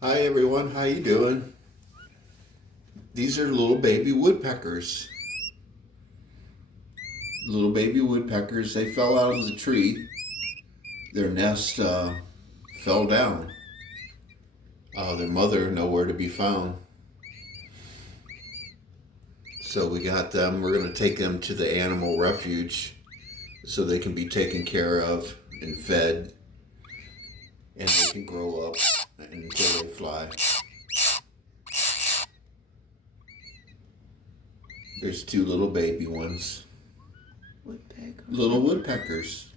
Hi everyone, how you doing? These are little baby woodpeckers. Little baby woodpeckers, they fell out of the tree. Their nest fell down. Their mother nowhere to be found. So we got them. We're going to take them to the animal refuge so they can be taken care of and fed and they can grow up until they fly. There's two little baby ones. Woodpecker. Little woodpeckers.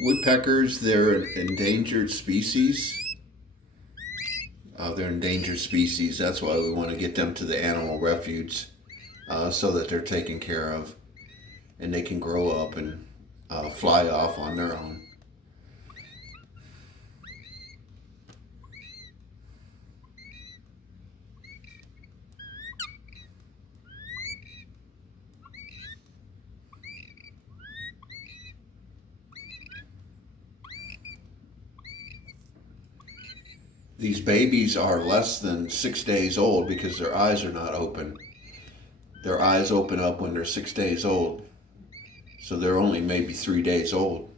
Woodpeckers, they're an endangered species. They're endangered species. That's why we want to get them to the animal refuge so that they're taken care of and they can grow up and fly off on their own. These babies are less than 6 days old because their eyes are not open. Their eyes open up when they're 6 days old. So they're only maybe 3 days old.